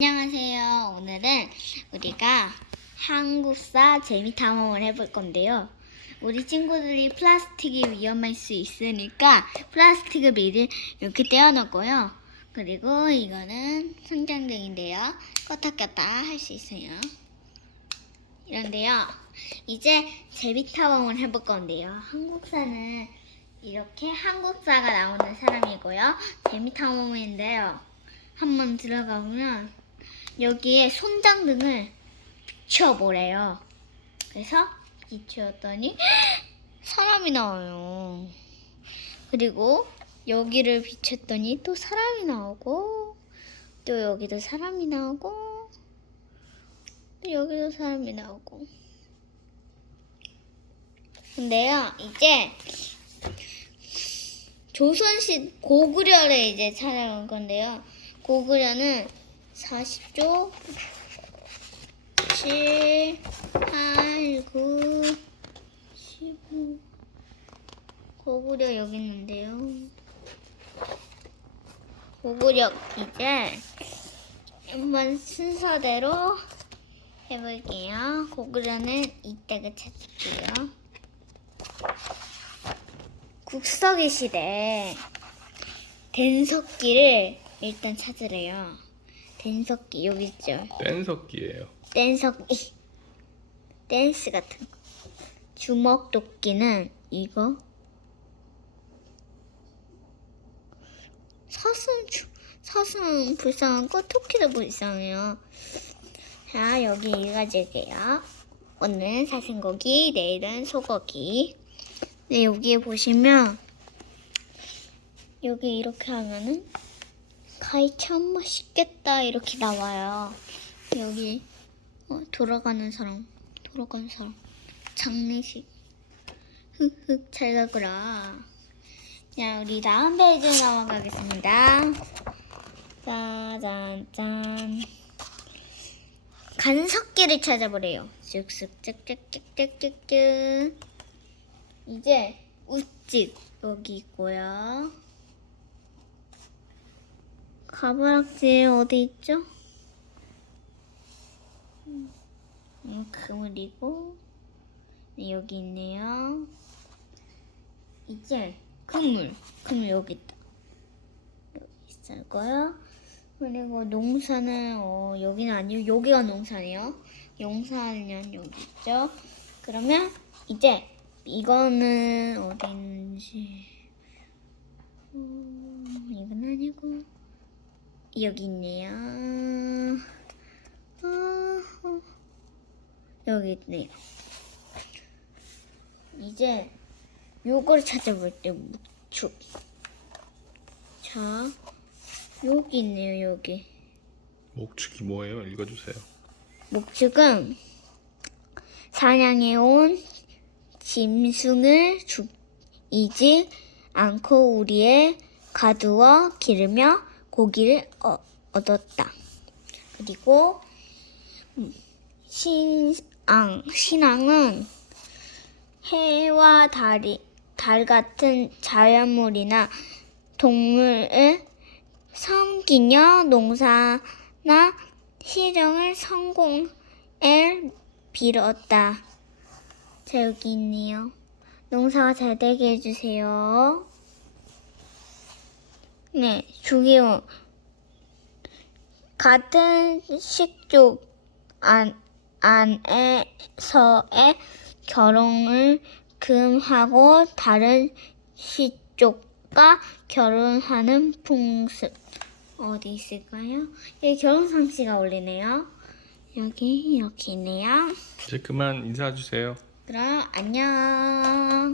안녕하세요. 오늘은 우리가 한국사 재미 탐험을 해볼 건데요. 우리 친구들이 플라스틱이 위험할 수 있으니까 플라스틱을 미리 이렇게 떼어놓고요. 그리고 이거는 손장등인데요. 껐다 꼈다 할 수 있어요. 이런데요. 이제 재미 탐험을 해볼 건데요. 한국사는 이렇게 한국사가 나오는 사람이고요. 재미 탐험인데요. 한번 들어가보면 여기에 손장등을 비춰보래요. 그래서 비추었더니 사람이 나와요. 그리고 여기를 비췄더니 또 사람이 나오고 또 여기도 사람이 나오고 또 여기도 사람이 나오고 근데요 이제 조선시 고구려를 이제 찾아볼 건데요. 고구려는 40조 7, 8, 9, 15 고구려 여기 있는데요. 고구려 이제 한번 순서대로 해볼게요. 고구려는 이때가 찾을게요. 국서기 시대 댄석기를 일단 찾으래요. 댄석기 여기 있죠. 뗀석기예요. 댄석기 댄스 같은 거. 주먹 도끼는 이거. 사슴 주, 사슴 불쌍하고 토끼도 불쌍해요. 자 여기 이 가지게요. 오늘은 사슴고기, 내일은 소고기. 네 여기에 보시면 여기 이렇게 하면은 가이 참 맛있겠다 이렇게 나와요. 여기 어, 돌아가는 사람, 돌아가는 사람, 장례식. 흑흑 잘 가거라. 자 우리 다음 페이지 넘어가겠습니다. 짜잔 짠. 간석기를 찾아보래요. 쓱쓱 쓱쓱쓱쓱쓱쓱. 이제 우집 여기 있고요. 가바락지 어디 있죠? 음, 그물이고 네, 여기 있네요. 이제 그물, 그물 여기 있다. 여기 있을 거요. 그리고 농사는 어, 여기는 아니고 여기가 농사네요. 용사는 여기 있죠. 그러면 이제 이거는 어디 있는지 음, 이건 아니고 여기 있네요. 아, 어, 여기 있네요. 이제 요걸 찾아볼 때 묵축. 자, 여기 있네요. 여기. 목축이 뭐예요? 읽어주세요. 목축은 사냥해 온 짐승을 죽이지 않고 우리의 가두어 기르며 고기를 어- 얻었다. 그리고 음, 신앙 신앙은 해와 달이 달 같은 자연물이나 동물을 섬기며 농사나 실정을 성공을 빌었다. 자, 여기 있네요. 농사가 잘 되게 해주세요. 네, 주기호. 같은 식족 안, 안에서의 결혼을 금하고 다른 시족과 결혼하는 풍습. 어디 있을까요? 여기 결혼 상시가 올리네요. 여기 이렇게 있네요. 이제 그만 인사해주세요. 그럼 안녕.